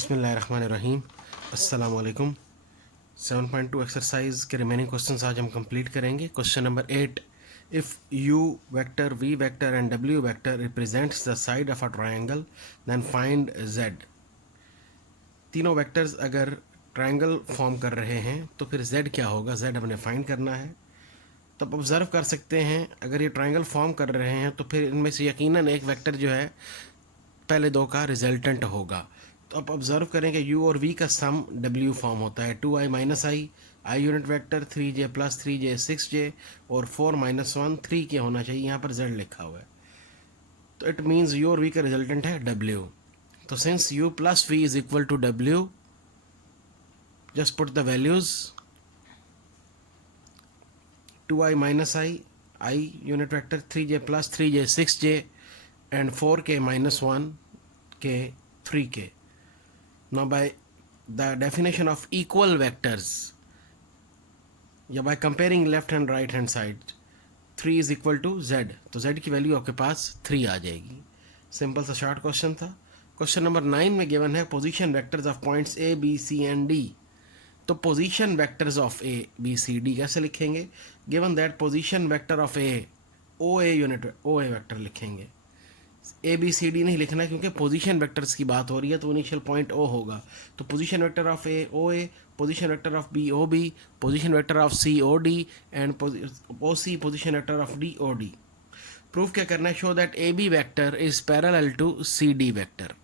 बिस्मिल्लाहिर्रहमानिर्रहीम। अस्सलाम वालेकुम। 7.2 एक्सरसाइज के रिमेनिंग क्वेश्चंस आज हम कंप्लीट करेंगे। Question number 8, if u vector v vector and w vector represents the side of a triangle then find z। तीनों वेक्टर्स अगर ट्रायंगल फॉर्म कर रहे हैं तो फिर z क्या होगा, z हमने फाइंड करना है। तो आप ऑब्ज़र्व कर सकते हैं, अगर ये ट्रायंगल फॉर्म कर रहे हैं तो फिर इनमें से यकीनन एक वेक्टर जो है पहले दो का रिजल्टेंट होगा। तो आप ऑब्जर्व करें कि u और v का सम w फॉर्म होता है 2i minus I unit vector 3j plus 3j 6j और 4 माइनस 1 3 के होना चाहिए। यहाँ पर z लिखा हुआ है तो इट मीन्स u और v का रिजल्टेंट है w। तो since u plus v is equal to w, just put the values 2i minus I unit vector 3j plus 3j 6j and 4k minus 1 के 3k। Now by the definition of equal vectors, या by comparing left and right hand side, 3 is equal to z, तो z की value आपके पास 3 आ जाएगी। Simple सा short question था। क्वेश्चन नंबर 9 में गिवन है position vectors of points a b c and d। तो position vectors of a b c d कैसे लिखेंगे? Given that position vector of a o a unit o a vector लिखेंगे। A B C D नहीं लिखना क्योंकि position vectors की बात हो रही है तो इनिशियल पॉइंट ओ होगा। तो position vector of A, position vector of B O B, position vector of C O D and O C position vector of D O D. Proof क्या करना है? Show that A B vector is parallel to C D vector.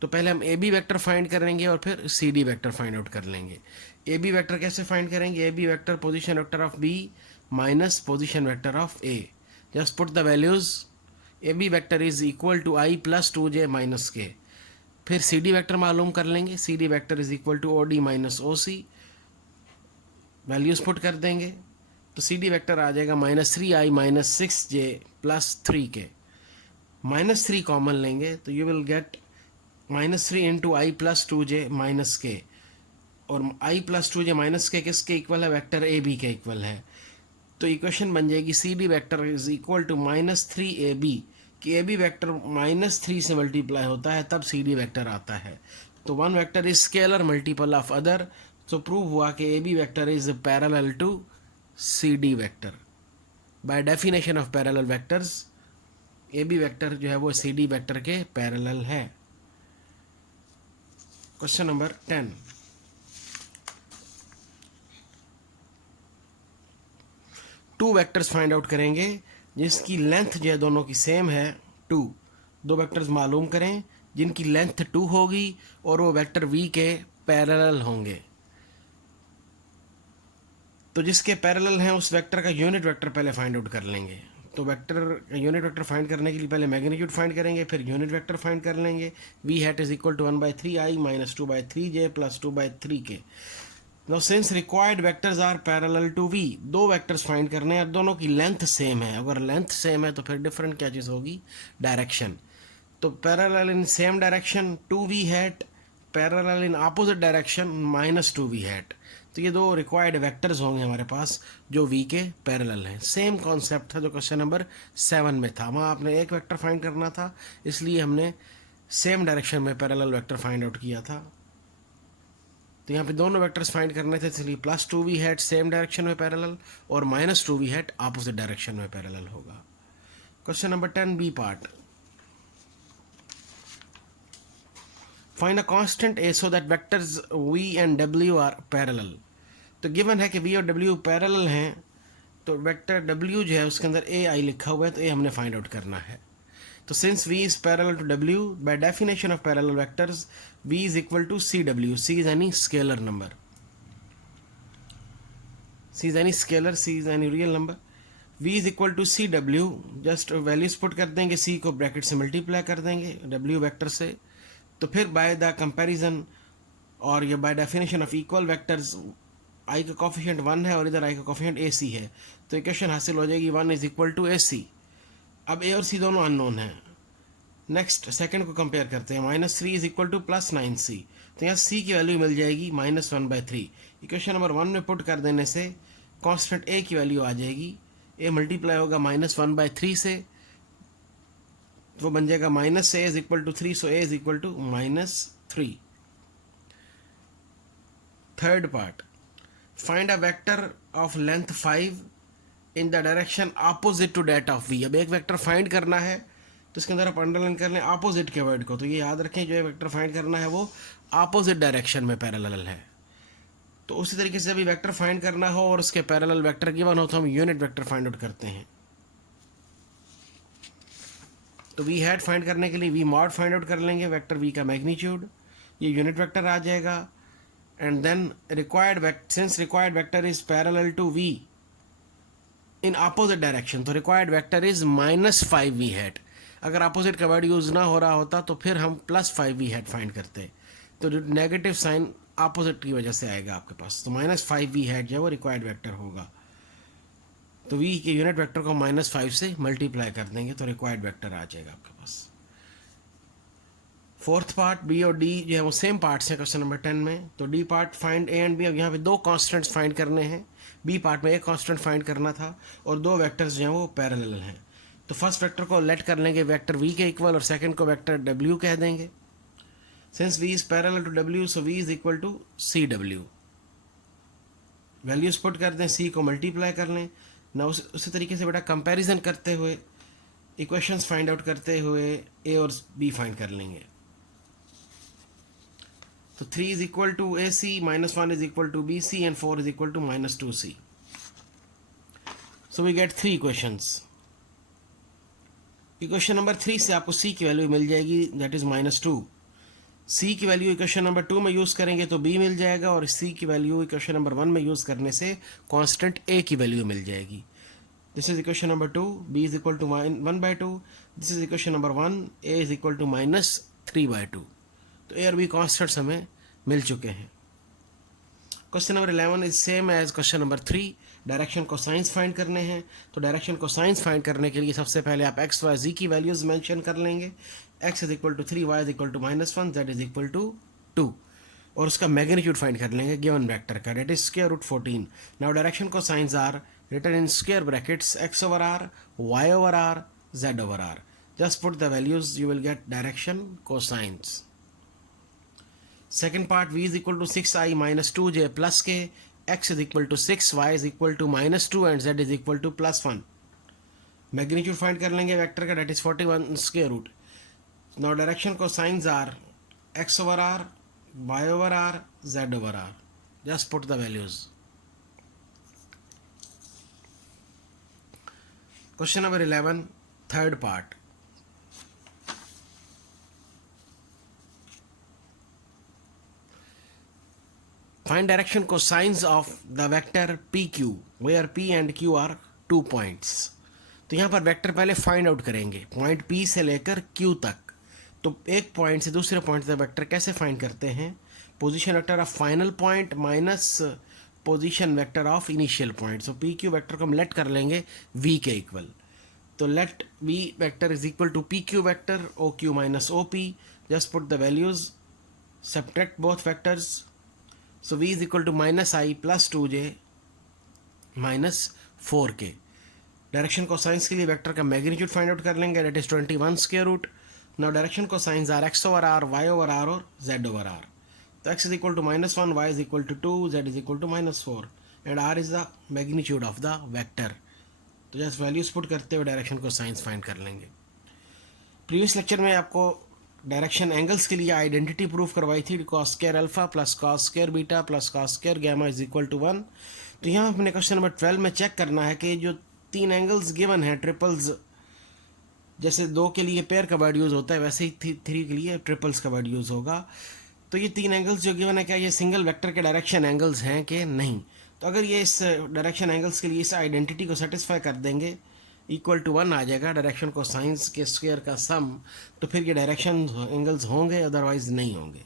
तो पहले हम ए B vector find करेंगे और फिर C D vector find out कर लेंगे। ए बी वेक्टर कैसे फाइंड करेंगे? A B vector position vector of B minus position vector of A. Just put the values. A B vector is equal to I plus 2j minus K. फिर C D vector मालूम कर लेंगे। C D vector is equal to O D minus O C. Values put कर देंगे तो सी D vector आ जाएगा -3i minus 6j plus 3k। -3 common लेंगे तो you will get -3 into I plus 2j minus के। और आई प्लस 2j माइनस के किसके इक्वल है? वेक्टर ए बी के इक्वल है। तो इक्वेशन बन जाएगी C D vector is equal to -3ab, कि ए बी वैक्टर -3 से मल्टीप्लाई होता है तब सी डी वैक्टर आता है। तो one vector is scalar multiple of other. तो प्रूव हुआ कि A B vector is parallel to C D vector. By definition of parallel vectors A B vector जो है वो सी डी वैक्टर के पैरेलल है। Question number 10, two vectors find out करेंगे जिसकी लेंथ जो है दोनों की सेम है 2। दो वेक्टर्स मालूम करें जिनकी लेंथ 2 होगी और वो वेक्टर v के पैरेलल होंगे। तो जिसके पैरेलल हैं उस वेक्टर का यूनिट वेक्टर पहले फाइंड आउट कर लेंगे। तो वेक्टर यूनिट वेक्टर फाइंड करने के लिए पहले मैग्नीट्यूड फाइंड करेंगे, फिर यूनिट वेक्टर फाइंड कर लेंगे। v hat is equal to 1/3i minus 2/3j plus 2/3k। Now since required vectors are parallel to v, दो वेक्टर्स फाइंड करने हैं और दोनों की लेंथ सेम है। अगर लेंथ सेम है तो फिर डिफरेंट क्या चीज़ होगी? डायरेक्शन। तो parallel in same direction 2v hat, parallel in opposite direction -2v hat. तो ये दो रिक्वायर्ड वेक्टर्स होंगे हमारे पास जो v के पैरेलल हैं। सेम कॉन्सेप्ट था जो क्वेश्चन नंबर 7 में था। वहाँ आपने एक वेक्टर फाइंड करना था, इसलिए हमने सेम डायरेक्शन में पैरेलल वेक्टर फाइंड आउट किया था। तो यहाँ पे दोनों वेक्टर्स फाइंड करने थे, इसलिए +2v हैट सेम डायरेक्शन में पैरेलल और -2v हैट अपोजिट डायरेक्शन में पैरेलल होगा। Question number 10 B part, find a constant a so that vectors v and w are parallel. तो गिवन है कि v और w पैरेलल हैं, तो वेक्टर w जो है उसके अंदर a i लिखा हुआ है, तो a हमने फाइंड आउट करना है। तो since v is parallel to w, by definition of parallel vectors v is equal to cw। c is any scalar number, c is any scalar, c is any real number। v is equal to cw, just values put कर देंगे, c को bracket से multiply कर देंगे w vector से। तो फिर by the comparison और ये bye definition of equal vectors i का कोफिशिएंट 1 है और इधर i का कोफिशिएंट ac है, तो इक्वेशन हासिल हो जाएगी 1 इज इक्वल टू ac। अब a और c दोनों अननोन हैं। नेक्स्ट सेकंड को कंपेयर करते हैं, -3 इज इक्वल टू +9c। तो यहाँ c की वैल्यू मिल जाएगी -1/3। इक्वेशन नंबर 1 में पुट कर देने से कांस्टेंट a की वैल्यू आ जाएगी। a मल्टीप्लाई होगा -1/3 से, तो वो बन जाएगा -a is equal to 3, so a is equal to -3। Third part, find a vector of length 5 in the direction opposite to that of V. अब एक वेक्टर फाइंड करना है तो इसके अंदर आप अंडरलाइन कर लें ऑपोजिट के वर्ड को, तो ये याद रखें जो वेक्टर फाइंड करना है वो ऑपोजिट डायरेक्शन में पैरेलल है। तो उसी तरीके से अभी वेक्टर फाइंड करना हो और उसके पैरेलल वेक्टर गिवन हो तो हम यूनिट वेक्टर फाइंड आउट करते हैं। तो वी हैड फाइंड करने के लिए वी मॉड फाइंड आउट कर लेंगे, वेक्टर वी का मैग्नीट्यूड, ये यूनिट वेक्टर आ जाएगा। And then required since required vector is parallel to V in opposite direction, तो required vector is -5 V hat. अगर अपोजिट का वर्ड यूज ना हो रहा होता तो फिर हम +5 वी हैड फाइंड करते, तो नेगेटिव साइन अपोजिट की वजह से आएगा आपके पास, तो -5 वी हैड जो है वो रिक्वायर्ड वेक्टर होगा। तो वी के यूनिट वेक्टर को -5 से मल्टीप्लाई कर देंगे तो रिक्वायर्ड वेक्टर आ जाएगा आपके पास। फोर्थ पार्ट बी और डी जो है वो सेम पार्ट्स हैं क्वेश्चन नंबर 10 में। तो D part find A and B, अब यहाँ पे दो कांस्टेंट्स फाइंड करने हैं। बी पार्ट में एक कांस्टेंट फाइंड करना था और दो वेक्टर्स जो हैं वो पैरेलल हैं। तो फर्स्ट वेक्टर को लेट कर लेंगे वेक्टर वी के इक्वल और सेकंड को वेक्टर डब्ल्यू कह देंगे। Since V is parallel to W so V is equal to C W. Values put कर दें, सी को मल्टीप्लाई कर लें ना। उसी तरीके से बेटा कंपैरिजन करते हुए इक्वेशंस फाइंड आउट करते हुए ए और बी फाइंड कर लेंगे। तो 3 is equal to A C, -1 is equal to B C and 4 is equal to -2c। So we get 3 equations. Equation number 3 से आपको c की वैल्यू मिल जाएगी, दैट इज -2। c की वैल्यू इक्वेशन नंबर 2 में यूज़ करेंगे तो b मिल जाएगा और c की वैल्यू इक्वेशन नंबर 1 में यूज़ करने से कांस्टेंट a की वैल्यू मिल जाएगी। This is equation number 2, b is equal to 1/2। This is equation number 1, a is equal to -3/2। तो a और b कांस्टेंट्स हमें मिल चुके हैं। Question number 11 is same as question number 3। Direction cosines find करने हैं। तो डायरेक्शन को साइंस फाइंड करने के लिए सबसे पहले आप x, y, z की वैल्यूज मेंशन कर लेंगे। x is equal to 3, y is equal to -1, z is equal to 2 और उसका मैग्नीट्यूड फाइंड कर लेंगे गिवन वेक्टर का, that is square root 14। Now direction cosines are written in square brackets x over r, y over r, z over r. Just put the values, you will get direction cosines. Second part, v is equal to 6i minus 2j plus k, x is equal to 6, y is equal to -2 and z is equal to +1. Magnitude find कर लेंगे vector का, that is 41 square root. Now direction cosines are x over r, y over r, z over r. Just put the values. Question number 11, third part. Find direction cosines of the vector PQ, where P and Q are 2 points. तो यहाँ पर vector पहले find out करेंगे point P से लेकर Q तक। तो एक पॉइंट से दूसरे पॉइंट तक वेक्टर कैसे फाइंड करते हैं? Position vector of final point minus position vector of initial point. So P Q vector को हम लेट कर लेंगे v के इक्वल। तो let v vector is equal to P Q vector O Q minus O P. Just put the values, subtract both vectors. So v is equal to -i plus 2j minus 4k। Direction cosines के लिए vector का magnitude find out कर लेंगे, that is 21 square root. Now direction cosines are x over r, y over r और z over r। तो x is equal to -1, y is equal to 2, z is equal to -4 and r is the magnitude of the vector। तो just values put करते हुए direction cosines find कर लेंगे। Previous lecture में आपको direction angles के लिए identity proof करवाई थी, cos square alpha plus cos square beta plus cos square gamma is equal to 1। तो यहाँ अपने क्वेश्चन नंबर 12 में चेक करना है कि जो 3 एंगल्स गिवन है ट्रिपल्स, जैसे 2 के लिए पेयर का वर्ड यूज़ होता है वैसे ही 3 के लिए ट्रिपल्स का वर्ड यूज़ होगा। तो ये 3 एंगल्स जो गिवन है, क्या ये सिंगल वेक्टर के डायरेक्शन एंगल्स हैं कि नहीं? तो अगर ये इस डायरेक्शन एंगल्स के लिए इस आइडेंटिटी को सेटिस्फाई कर देंगे, इक्वल टू 1 आ जाएगा डायरेक्शन को साइंस के स्क्वायर का सम, तो फिर ये डायरेक्शन एंगल्स होंगे, अदरवाइज नहीं होंगे।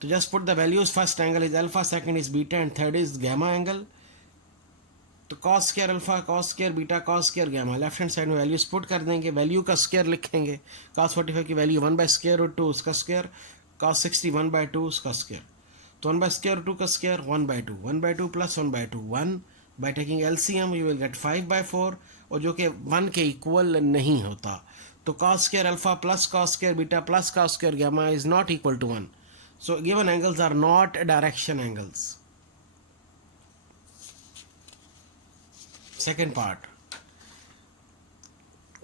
तो just put the values, first angle is alpha, second is beta and third is gamma angle. तो cos square alpha, cos square beta, cos square gamma, left hand side में values put कर देंगे। Value का square लिखेंगे, cos 45 की value 1/√2 उसका square, cos 60 1/2 उसका square. तो 1/√2 का square 1/2, 1/2 plus 1/2 1। By taking LCM you will get 5/4 और जो कि 1 के इक्वल नहीं होता। तो cos square alpha plus cos square beta plus cos square gamma is not equal to 1। So given angles are not direction angles. Second part,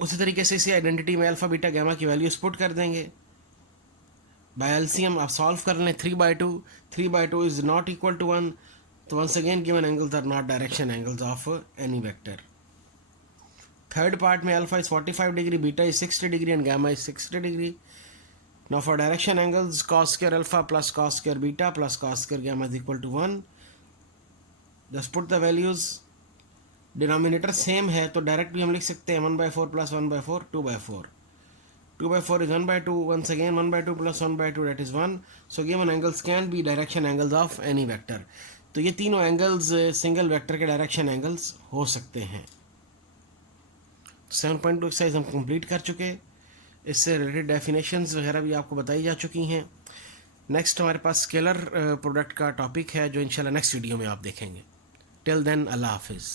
उसी तरीके से इसी आइडेंटिटी में अल्फा बीटा गैमा की वैल्यूज पुट कर देंगे. बाय एलसीएम आप solve कर लें. 3/2, 3/2 इज नॉट इक्वल टू 1. तो once again given angles are not direction angles of any vector. Third part में alpha is 45 degree, beta is 60 degree and gamma is 60 degree. Now for direction angles cos square alpha plus cos square beta plus cos square gamma is equal to 1. Just put the values. Denominator same है तो direct भी हम लिख सकते हैं 1/4 plus 1/4 2/4. 2/4 is 1/2. Once again 1/2 plus 1/2 that is 1. So given angles can be direction angles of any vector. तो ये तीनों एंगल्स सिंगल वेक्टर के डायरेक्शन एंगल्स हो सकते हैं. 7.2 एक्सरसाइज हम कंप्लीट कर चुके. इससे रिलेटेड डेफिनेशंस वगैरह भी आपको बताई जा चुकी हैं. नेक्स्ट हमारे पास स्केलर प्रोडक्ट का टॉपिक है जो इंशाल्लाह नेक्स्ट वीडियो में आप देखेंगे. टिल देन अल्लाह हाफिज़.